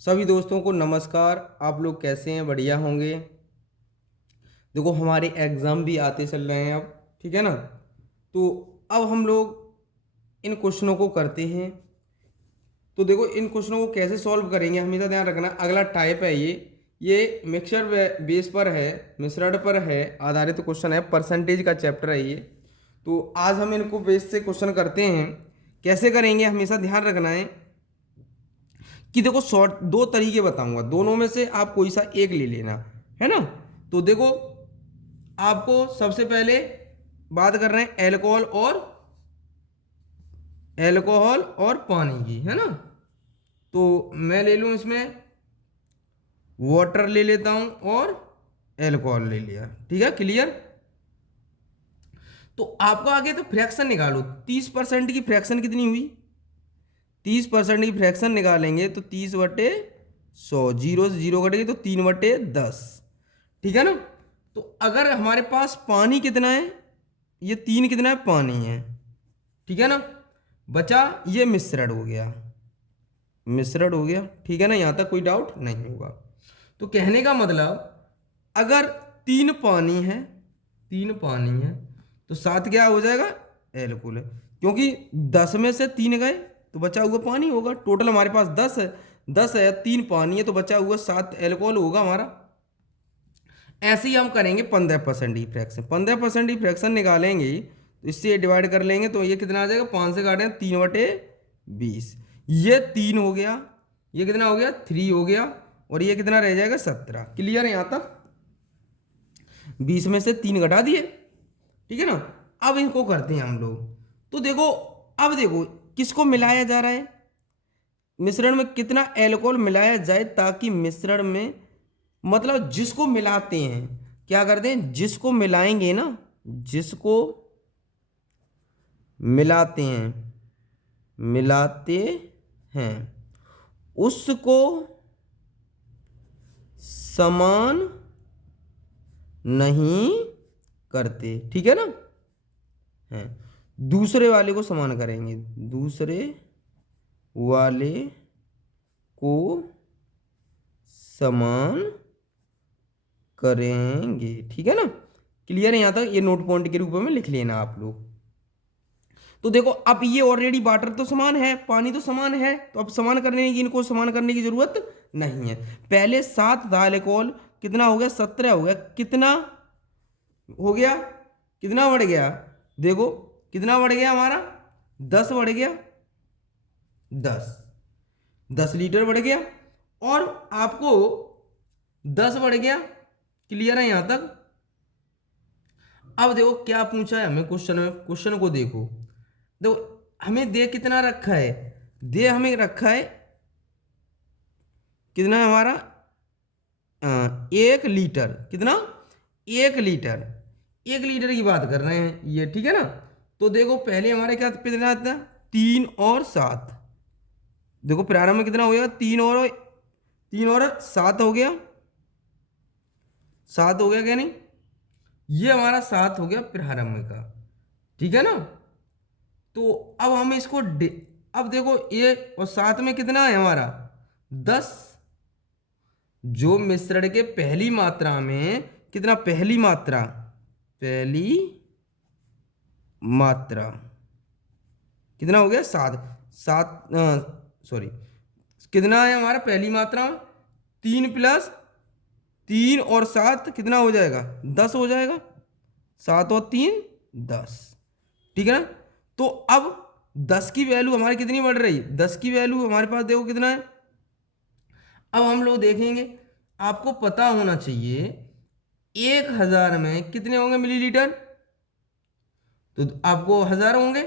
सभी दोस्तों को नमस्कार। आप लोग कैसे हैं? बढ़िया होंगे। देखो, हमारे एग्ज़ाम भी आते चल रहे हैं अब, ठीक है ना। तो अब हम लोग इन क्वेश्चनों को करते हैं। तो देखो, इन क्वेश्चनों को कैसे सॉल्व करेंगे हमेशा ध्यान रखना। अगला टाइप है ये मिक्सचर बेस पर है, मिश्रण पर है आधारित क्वेश्चन है, परसेंटेज का चैप्टर है ये। तो आज हम इनको बेस से क्वेश्चन करते हैं। कैसे करेंगे हमेशा ध्यान रखना है कि देखो, शॉर्ट दो तरीके बताऊंगा, दोनों में से आप कोई सा एक ले लेना, है ना। तो देखो, आपको सबसे पहले बात कर रहे हैं एल्कोहल और पानी की, है ना। तो मैं ले लूं इसमें वाटर ले लेता हूं और एल्कोहल ले लिया, ठीक है, क्लियर। तो आपको आगे तो फ्रैक्शन निकालो। 30% की फ्रैक्शन कितनी हुई? 30% की फ्रैक्शन निकालेंगे तो 30/100, जीरो से जीरो कटेगी तो 3/10, ठीक है ना। तो अगर हमारे पास पानी कितना है, ये 3 कितना है, पानी है, ठीक है ना। बचा ये मिश्रण हो गया, मिश्रण हो गया, ठीक है ना। यहाँ तक कोई डाउट नहीं होगा। तो कहने का मतलब, अगर 3 पानी है तो 7 क्या हो जाएगा, एल्कोहल है। क्योंकि 10 में से 3 गए तो बचा हुआ पानी होगा। टोटल हमारे पास 10 है, 10 है, 3 पानी है तो बचा हुआ 7 एल्कोहल होगा हमारा। ऐसे ही हम करेंगे 15% ही फ्रैक्शन। 15% ही फ्रैक्शन निकालेंगे तो इससे डिवाइड कर लेंगे तो ये कितना आ जाएगा, 5 से काटें 3/20, ये 3 हो गया, ये कितना हो गया, 3 हो गया, और ये कितना रह जाएगा, 17। क्लियर है यहाँ तक? 20 में से 3 घटा दिए, ठीक है ना। अब इनको करते हैं हम लोग। तो देखो, अब देखो किसको मिलाया जा रहा है, मिश्रण में कितना एल्कोहल मिलाया जाए ताकि मिश्रण में, मतलब जिसको मिलाते हैं, क्या करते हैं, जिसको मिलाएंगे ना, जिसको मिलाते हैं उसको समान नहीं करते, ठीक है ना। है, दूसरे वाले को समान करेंगे, दूसरे वाले को समान करेंगे, ठीक है ना। क्लियर है यहाँ तक? ये नोट पॉइंट के रूप में लिख लेना आप लोग। तो देखो, अब ये ऑलरेडी वाटर तो समान है, पानी तो समान है, तो अब समान करने की, इनको समान करने की जरूरत नहीं है। पहले 7 था एल्कोहल, कितना हो गया, 17 हो गया, कितना हो गया, कितना बढ़ गया, देखो कितना बढ़ गया हमारा, 10 बढ़ गया, 10 10 लीटर बढ़ गया, और आपको 10 बढ़ गया। क्लियर है यहां तक? अब देखो क्या पूछा है हमें क्वेश्चन में, क्वेश्चन को देखो। देखो हमें दे कितना रखा है, दे हमें रखा है कितना है हमारा, 1 लीटर, कितना, 1 लीटर, 1 लीटर की बात कर रहे हैं ये, ठीक है ना। तो देखो पहले हमारे क्या कितना आता है, 3 और 7, देखो प्रारंभ में कितना हो गया, 3 और 7 हो गया, 7 हो गया क्या नहीं, ये हमारा 7 हो गया प्रारंभ का, ठीक है ना। तो अब हम इसको अब देखो, ये और 7 में कितना है हमारा, 10, जो मिश्रण के पहली मात्रा में कितना, पहली मात्रा कितना हो गया, 7, 7, सॉरी, कितना है हमारा पहली मात्रा में, 3 + 3 और 7 कितना हो जाएगा, 10 हो जाएगा, 7 और 3 10, ठीक है ना। तो अब 10 की वैल्यू हमारी कितनी बढ़ रही है, 10 की वैल्यू हमारे पास देखो कितना है। अब हम लोग देखेंगे, आपको पता होना चाहिए 1000 में कितने होंगे मिलीलीटर, तो आपको 1000 होंगे,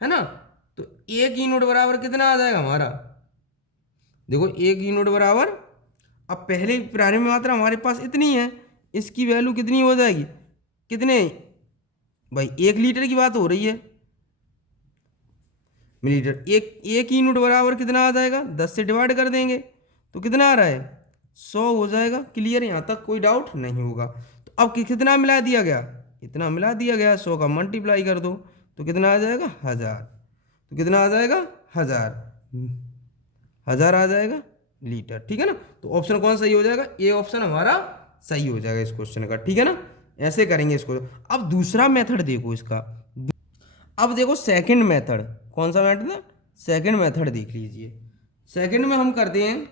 है ना। तो 1 यूनिट बराबर कितना आ जाएगा हमारा, देखो 1 यूनिट बराबर, अब पहले प्रारंभिक मात्रा हमारे पास इतनी है, इसकी वैल्यू कितनी हो जाएगी, कितने भाई, 1 लीटर की बात हो रही है, मिलीलीटर, एक यूनिट बराबर कितना आ जाएगा, 10 से डिवाइड कर देंगे तो कितना आ रहा है, 100 हो जाएगा। क्लियर, यहाँ तक कोई डाउट नहीं होगा। तो अब कितना मिला दिया गया, इतना मिला दिया गया, 100 का मल्टीप्लाई कर दो तो कितना आ जाएगा, 1000, तो कितना आ जाएगा, 1000 आ जाएगा, लीटर। ठीक है ना, तो ऑप्शन कौन सही हो जाएगा, ए ऑप्शन हमारा सही हो जाएगा इस क्वेश्चन का। ठीक है ना, ऐसे करेंगे इसको। अब दूसरा मेथड देखो इसका। अब देखो सेकंड मेथड, कौन सा मेथड है, सेकंड मेथड देख लीजिए। सेकंड में हम करते हैं,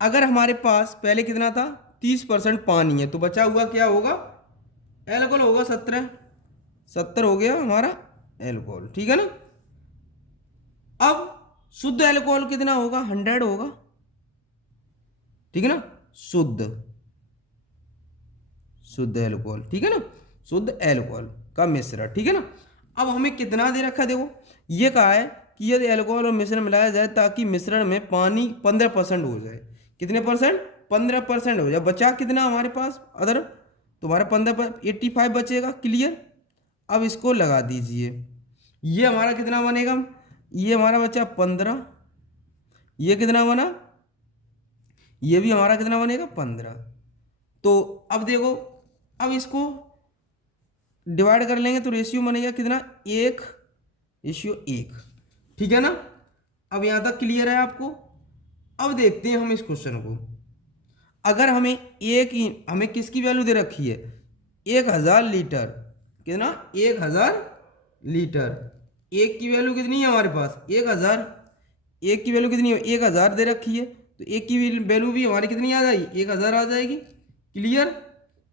अगर हमारे पास पहले कितना था 30% पानी है, तो बचा हुआ क्या होगा, एल्कोहल होगा 70 हो गया हमारा एल्कोहल। ठीक है ना, अब शुद्ध एल्कोहल कितना होगा, 100 होगा। ठीक है ना, शुद्ध शुद्ध एल्कोहल। ठीक है ना, शुद्ध एल्कोहल का मिश्रण। ठीक है ना, अब हमें कितना दे रखा है, देखो ये कहा है कि यदि एल्कोहल और मिश्रण मिलाया जाए ताकि मिश्रण में पानी 15% हो जाए। कितने परसेंट, 15% हो जाए। बचा कितना हमारे पास अदर, तुम्हारा 85 बचेगा। क्लियर, अब इसको लगा दीजिए, ये हमारा कितना बनेगा, ये हमारा बचा 15, ये कितना बना, ये भी हमारा कितना बनेगा 15। तो अब देखो, अब इसको डिवाइड कर लेंगे तो रेशियो बनेगा कितना, 1:1। ठीक है ना, अब यहाँ तक क्लियर है आपको। अब देखते हैं हम इस क्वेश्चन को। अगर हमें हमें किसकी वैल्यू दे रखी है, 1000 लीटर, कितना 1000 लीटर। एक की वैल्यू कितनी है हमारे पास, 1000। एक की वैल्यू कितनी है, 1000 दे रखी है, तो एक की वैल्यू भी हमारी कितनी आ जाएगी, 1000 आ जाएगी। क्लियर,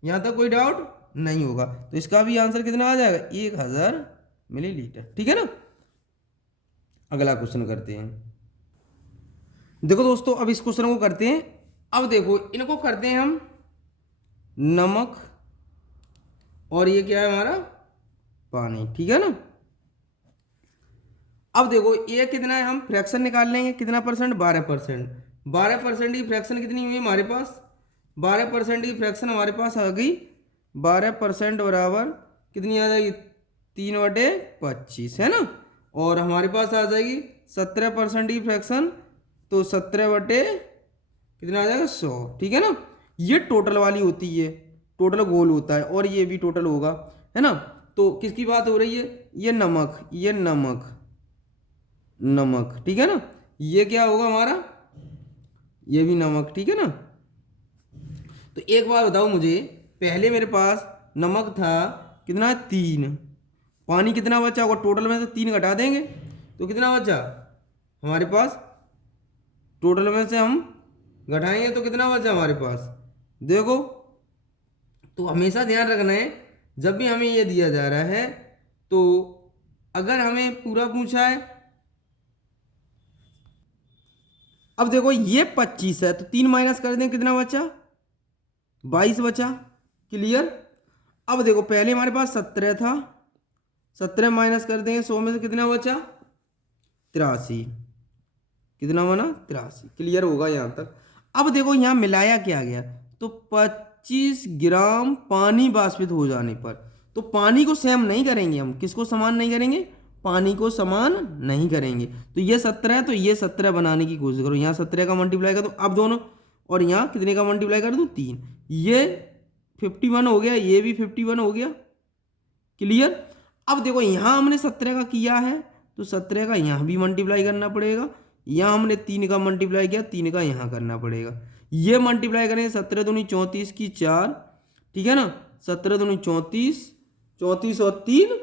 यहाँ तक कोई डाउट नहीं होगा। तो इसका भी आंसर कितना आ जाएगा, 1000 मिलीलीटर। ठीक है ना, अगला क्वेश्चन करते हैं। देखो दोस्तों, अब इस क्वेश्चन को करते हैं। अब देखो इनको करते हैं हम नमक, और ये क्या है हमारा पानी। ठीक है ना, अब देखो ये कितना है, हम फ्रैक्शन निकाल लेंगे, कितना परसेंट, 12%। 12% की फ्रैक्शन कितनी हुई हमारे पास, 12% की फ्रैक्शन हमारे पास आ गई, 12% बराबर कितनी आ जाएगी, 3/25 है ना। और हमारे पास आ जाएगी 17% की फ्रैक्शन, तो 17 कितना आ जाएगा, 100। ठीक है ना, ये टोटल वाली होती है, टोटल गोल होता है, और ये भी टोटल होगा, है ना। तो किसकी बात हो रही है, ये नमक, ये नमक, नमक। ठीक है ना, ये क्या होगा हमारा, ये भी नमक। ठीक है ना, तो एक बात बताओ मुझे, पहले मेरे पास नमक था कितना है, 3, पानी कितना बचा होगा, टोटल में से 3 घटा देंगे तो कितना बचा हमारे पास, टोटल में से हम घटाएंगे तो कितना बचा हमारे पास, देखो। तो हमेशा ध्यान रखना है, जब भी हमें ये दिया जा रहा है, तो अगर हमें पूरा पूछा है, अब देखो ये 25 है, तो 3 माइनस कर दें, कितना बचा, 22 बचा। क्लियर, अब देखो पहले हमारे पास 17 था, 17 माइनस कर देंगे 100 में से, कितना बचा 83, कितना बना 83। क्लियर होगा यहाँ तक। अब देखो यहाँ मिलाया क्या गया, तो 25 ग्राम पानी वाष्पित हो जाने पर, तो पानी को सेम नहीं करेंगे हम, किसको समान नहीं करेंगे, पानी को समान नहीं करेंगे। तो ये 17 है, तो ये 17 बनाने की कोशिश करो, यहाँ 17 का मल्टीप्लाई कर दो अब दोनों, और यहाँ कितने का मल्टीप्लाई कर दो 3, ये 51 हो गया, ये भी 51 हो गया। क्लियर, अब देखो यहाँ हमने 17 का किया है, तो 17 का यहाँ भी मल्टीप्लाई करना पड़ेगा, यहाँ हमने 3 का मल्टीप्लाई किया, 3 का यहाँ करना पड़ेगा। ये मल्टीप्लाई करेंगे, 17 दूनी 34 की 4, ठीक है ना, 17 दूनी 34, 34 और 3,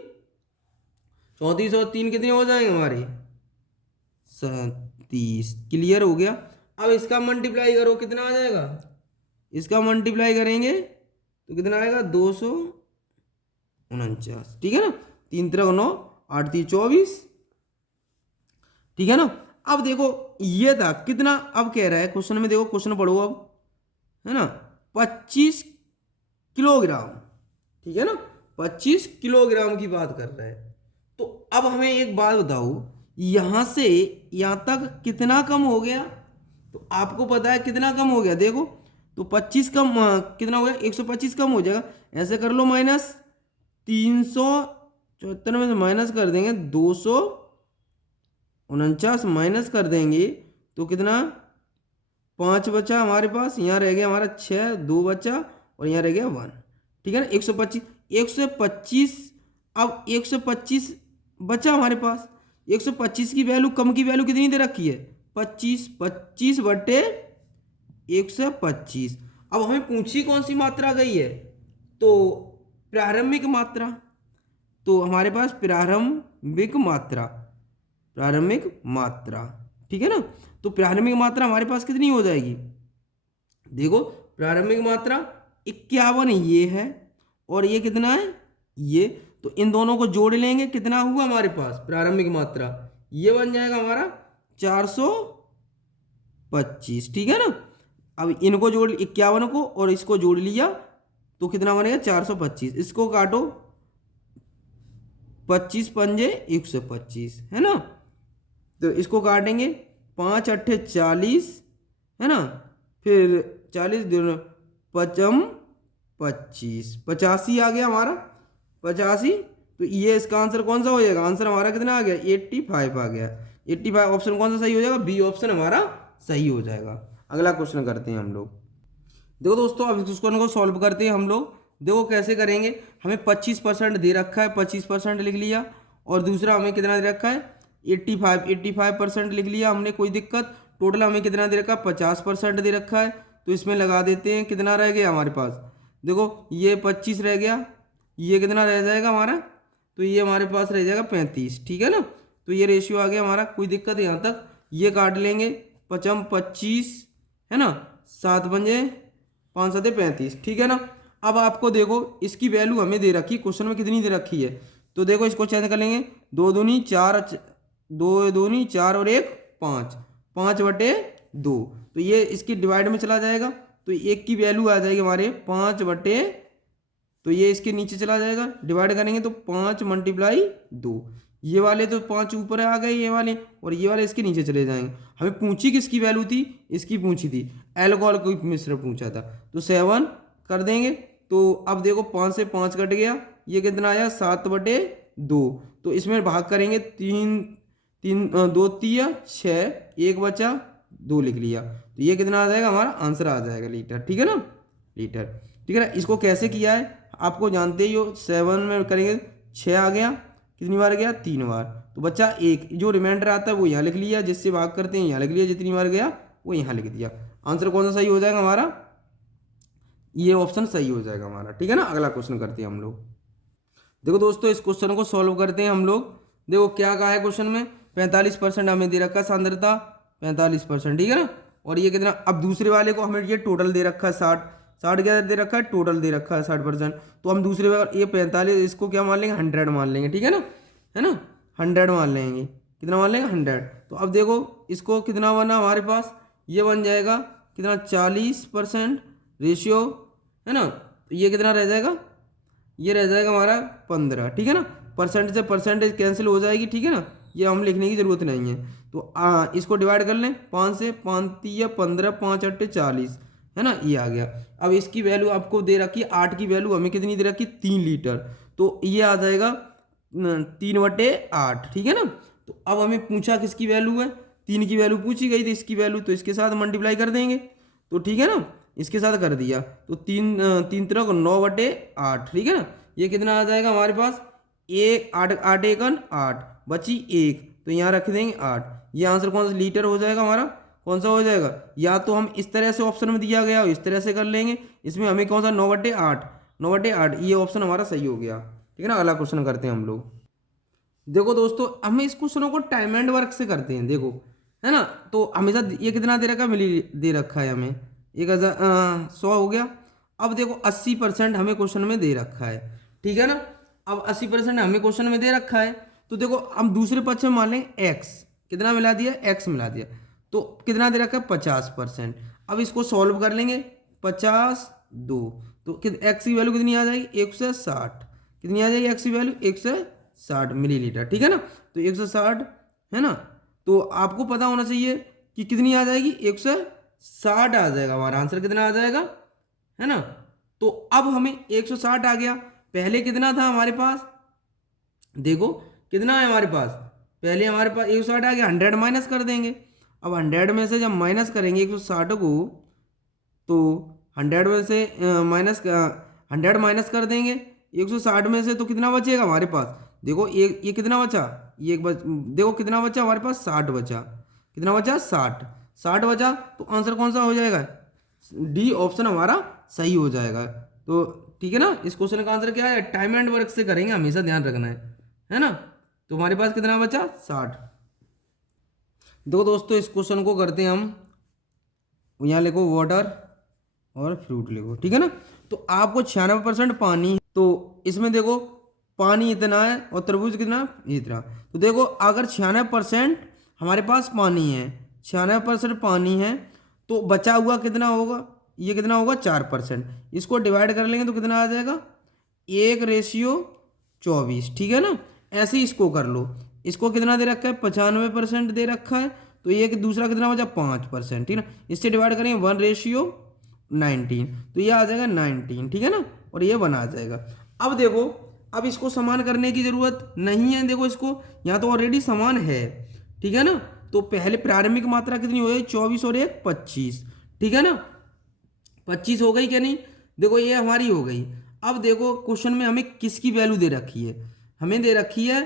34 और 3 कितने हो जाएंगे हमारे 37। क्लियर हो गया। अब इसका मल्टीप्लाई करो, कितना आ जाएगा, इसका मल्टीप्लाई करेंगे तो कितना आएगा 249। ठीक है ना, 3 3 9 8 3 24। ठीक है ना, अब देखो ये था कितना, अब कह रहा है क्वेश्चन में, देखो क्वेश्चन पढ़ो अब, है ना, 25 किलोग्राम। ठीक है ना, 25 किलोग्राम की बात कर रहा है। तो अब हमें एक बात बताओ, यहां से यहां तक कितना कम हो गया, तो आपको पता है कितना कम हो गया, देखो तो 25 कम कितना हो गया, 125 कम हो जाएगा। ऐसे कर लो, माइनस 374 में से माइनस कर देंगे 249 माइनस कर देंगे तो कितना 5 बचा हमारे पास, यहाँ रह गया हमारा 6, 2 बचा और यहाँ रह गया 1। ठीक है ना, 125 अब 125 बचा हमारे पास। 125 की वैल्यू, कम की वैल्यू कितनी दे रखी है 25, 25/100 125। अब हमें पूछी कौन सी मात्रा गई है, तो प्रारंभिक मात्रा। तो हमारे पास प्रारंभिक मात्रा, प्रारंभिक मात्रा, ठीक है ना। तो प्रारंभिक मात्रा हमारे पास कितनी हो जाएगी, देखो प्रारंभिक मात्रा 51 ये है, और ये कितना है ये, तो इन दोनों को जोड़ लेंगे, कितना हुआ हमारे पास प्रारंभिक मात्रा, ये बन जाएगा हमारा 425, ठीक है ना। अब इनको जोड़ 51 को और इसको जोड़ लिया तो कितना बनेगा 425, इसको काटो 25 पंजे 125 है ना, तो इसको काटेंगे 5 अट्ठे 40 है ना, फिर 40 दूनी पचम 25, 85 आ गया हमारा 85। तो ये इसका आंसर कौन सा हो जाएगा, आंसर हमारा कितना आ गया 85 आ गया। 85 ऑप्शन कौन सा सही हो जाएगा, बी ऑप्शन हमारा सही हो जाएगा। अगला क्वेश्चन करते हैं हम लोग। देखो दोस्तों अब इस क्वेश्चन को सॉल्व करते हैं हम लोग। देखो कैसे करेंगे, हमें 25% दे रखा है, 25% लिख लिया, और दूसरा हमें कितना दे रखा है 85% लिख लिया हमने, कोई दिक्कत। टोटल हमें कितना दे रखा है 50% दे रखा है, तो इसमें लगा देते हैं, कितना रह गया हमारे पास, देखो ये 25 रह गया, ये कितना रह जाएगा हमारा, तो ये हमारे पास रह जाएगा 35, ठीक है ना। तो ये रेशियो आ गया हमारा, कोई दिक्कत है यहाँ तक। ये काट लेंगे 55 25 है ना, 7 पंजे 5 7 35, ठीक है ना। अब आपको देखो इसकी वैल्यू हमें दे रखी, क्वेश्चन में कितनी दे रखी है, तो देखो इसको चेंज कर लेंगे, 2 दूनी 4, 2 दूनी 4 और 1 5, 5/2, तो ये इसकी डिवाइड में चला जाएगा, तो 1 की वैल्यू आ जाएगी हमारे 5/, तो ये इसके नीचे चला जाएगा, डिवाइड करेंगे तो 5 × 2, ये वाले तो 5 ऊपर आ गए ये वाले, और ये वाले इसके नीचे चले जाएंगे। हमें पूछी किसकी वैल्यू थी, इसकी पूछी थी, एल्कोहल को मिश्र पूछा था, तो 7 कर देंगे। तो अब देखो 5 से 5 कट गया, ये कितना आया 7/2, तो इसमें भाग करेंगे 2 3 6, 1 बचा 2 लिख लिया, तो ये कितना आ जाएगा हमारा आंसर आ जाएगा लीटर, ठीक है ना, लीटर, ठीक है ना। इसको कैसे किया है आपको जानते ही हो, 7 में करेंगे 6 आ गया, कितनी बार गया 3 बार, तो बच्चा 1, जो रिमाइंडर आता है वो यहाँ लिख लिया, जिससे भाग करते हैं यहाँ लिख लिया, जितनी बार गया वो यहाँ लिख दिया। आंसर कौन सा सही हो जाएगा हमारा, ये ऑप्शन सही हो जाएगा हमारा, ठीक है ना। अगला क्वेश्चन करते हैं हम लोग। देखो दोस्तों इस क्वेश्चन को सॉल्व करते हैं हम लोग। देखो क्या कहा है क्वेश्चन में, 45% हमें दे रखा है सांद्रता, 45%, ठीक है ना, और ये कितना, अब दूसरे वाले को हमें ये टोटल दे रखा है 60 क्या दे रखा है, टोटल दे रखा है 60%, तो हम दूसरे वाले ये 45 इसको क्या मान लेंगे 100 मान लेंगे, ठीक है ना, 100 मान लेंगे, कितना मान लेंगे 100। तो अब देखो इसको कितना बना हमारे पास, ये बन जाएगा कितना 40% रेशियो है ना, तो ये कितना रह जाएगा, ये रह जाएगा हमारा 15, ठीक है ना। परसेंट से परसेंटेज कैंसिल हो जाएगी, ठीक है ना, ये हम लिखने की ज़रूरत नहीं है। तो इसको डिवाइड कर लें, 5 से 5 3 15, 5 8 40 है ना, ये आ गया। अब इसकी वैल्यू आपको दे रखी 8 की वैल्यू हमें कितनी दे रखी 3 लीटर, तो ये आ जाएगा 3/8, ठीक है ना। तो अब हमें पूछा किसकी वैल्यू है, 3 की वैल्यू पूछी गई थी, इसकी वैल्यू तो इसके साथ मल्टीप्लाई कर देंगे, तो ठीक है ना, इसके साथ कर दिया, तो 3 3 9/8, ठीक है ना। ये कितना आ जाएगा हमारे पास, 8 8 1 8 बची 1, तो यहाँ रख देंगे 8। ये आंसर कौन सा लीटर हो जाएगा हमारा, कौन सा हो जाएगा, या तो हम इस तरह से ऑप्शन में दिया गया हो इस तरह से कर लेंगे, इसमें हमें कौन सा 9/8, ये ऑप्शन हमारा सही हो गया, ठीक है ना। अगला क्वेश्चन करते हैं हम लोग। देखो दोस्तों हमें इस क्वेश्चनों को टाइम एंड वर्क से करते हैं, देखो है ना, तो हमेशा ये कितना दे रखा है, मिली दे रखा है हमें 1,100 हो गया। अब देखो 80% हमें क्वेश्चन में दे रखा है, ठीक है ना। अब 80% हमें क्वेश्चन में दे रखा है, तो देखो हम दूसरे पक्ष में मान लें एक्स, कितना मिला दिया, एक्स मिला दिया, तो कितना दे रखा है 50%। अब इसको सॉल्व कर लेंगे, 52, तो एक्स की वैल्यू कितनी आ जाएगी 160, कितनी आ जाएगी एक्स की वैल्यू 160 मिलीलीटर, ठीक है ना। तो 160 है ना, तो आपको पता होना चाहिए कि कितनी आ जाएगी 160 आ जाएगा, हमारा आंसर कितना आ जाएगा है ना। तो अब हमें 160 आ गया, पहले कितना था हमारे पास, देखो कितना है हमारे पास, पहले हमारे पास 160 आ गया, 100 माइनस कर देंगे। अब 100 में से जब माइनस करेंगे 160 को, तो 100 में से 100 माइनस कर देंगे 160 में से, तो कितना बचेगा हमारे पास, देखो ये कितना बचा, देखो कितना बचा हमारे पास 60 बचा, कितना बचा 60 बचा, तो आंसर कौन सा हो जाएगा डी ऑप्शन हमारा सही हो जाएगा। तो ठीक है ना, इस क्वेश्चन का आंसर क्या है, टाइम एंड वर्क से करेंगे, हमेशा ध्यान रखना है ना। तो हमारे पास कितना बचा, 60। देखो दोस्तों इस क्वेश्चन को करते हैं हम, यहाँ लिखो वाटर और फ्रूट लिखो, ठीक है ना। तो आपको 96% पानी, तो इसमें देखो पानी इतना है और तरबूज कितना, इतना। तो देखो अगर 96% हमारे पास पानी है, 96% पानी है, तो बचा हुआ कितना होगा, ये कितना होगा 4%। इसको डिवाइड कर लेंगे तो कितना आ जाएगा, 1:24, ठीक है ना। ऐसे ही इसको कर लो, इसको कितना दे रखा है, 95% दे रखा है, तो ये दूसरा कितना बचा, 5%, ठीक है ना। इससे डिवाइड करेंगे 1:19, तो ये आ जाएगा 19, ठीक है ना, और ये बना आ जाएगा। अब देखो, अब इसको समान करने की जरूरत नहीं है, देखो इसको यहाँ तो ऑलरेडी समान है, ठीक है ना। तो पहले प्रारंभिक मात्रा कितनी हो गई, 24 और 1 25, ठीक है ना, 25 हो गई क्या नहीं, देखो ये हमारी हो गई। अब देखो क्वेश्चन में हमें किसकी वैल्यू दे रखी है, हमें दे रखी है,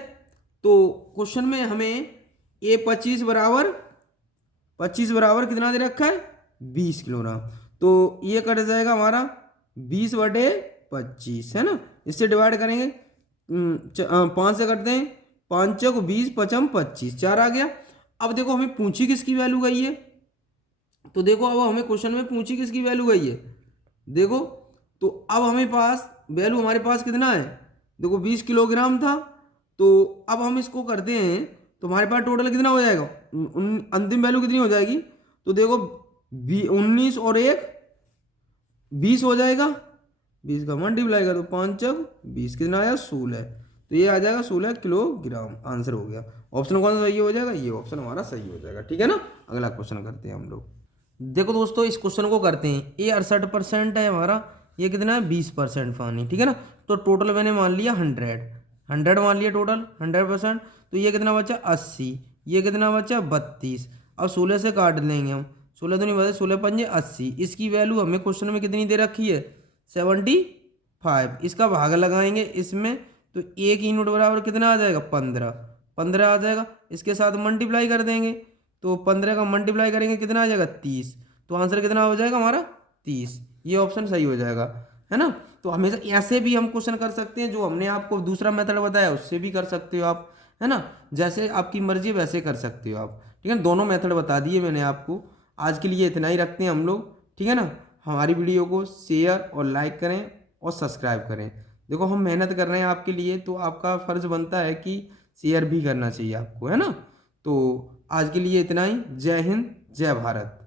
तो क्वेश्चन में हमें ए 25 बराबर कितना दे रखा है, 20 किलोग्राम। तो ये कट जाएगा हमारा 20/25, है ना। इससे डिवाइड करेंगे 5 से करते हैं, 5 चौक 20, 5 25, 4 आ गया। अब देखो हमें पूछी किसकी वैल्यू गई है, तो देखो अब हमें क्वेश्चन में पूछी किसकी वैल्यू गई है, देखो। तो अब हमें पास वैल्यू, हमारे पास कितना है, देखो 20 किलोग्राम था। तो अब हम इसको करते हैं, तो हमारे पास टोटल कितना हो जाएगा, अंतिम वैल्यू कितनी हो जाएगी, तो देखो 19 और 1 20 हो जाएगा, 20 का मल्टीप्लाई करो, 5 चौक 20, कितना आया 16, तो ये आ जाएगा 16 किलोग्राम, आंसर हो गया। ऑप्शन कौन सा सही हो जाएगा, ये ऑप्शन हमारा सही हो जाएगा, ठीक है ना। अगला क्वेश्चन करते हैं हम लोग। देखो दोस्तों इस क्वेश्चन को करते हैं, ये 68% है हमारा, ये कितना है 20% पानी, ठीक है ना। तो टोटल मैंने मान लिया 100 मान लिया टोटल 100%। तो ये कितना बचा 80, ये कितना बचा 32। अब 16 से काट देंगे हम, 16 तो नहीं बचे, 16 पंजे 80। इसकी वैल्यू हमें क्वेश्चन में कितनी दे रखी है, 75। इसका भाग लगाएंगे इसमें, तो एक यूनिट बराबर कितना आ जाएगा, 15 आ जाएगा। इसके साथ मल्टीप्लाई कर देंगे, तो 15 का मल्टीप्लाई करेंगे कितना आ जाएगा 30। तो आंसर कितना हो जाएगा हमारा 30, ये ऑप्शन सही हो जाएगा, है ना। तो हमेशा ऐसे भी हम क्वेश्चन कर सकते हैं, जो हमने आपको दूसरा मेथड बताया उससे भी कर सकते हो आप, है ना। जैसे आपकी मर्जी वैसे कर सकते हो आप, ठीक है। दोनों मेथड बता दिए मैंने आपको। आज के लिए इतना ही रखते हैं हम लोग, ठीक है ना। हमारी वीडियो को शेयर और लाइक करें और सब्सक्राइब करें। देखो हम मेहनत कर रहे हैं आपके लिए, तो आपका फ़र्ज़ बनता है कि शेयर भी करना चाहिए आपको, है ना। तो आज के लिए इतना ही। जय हिंद, जय भारत।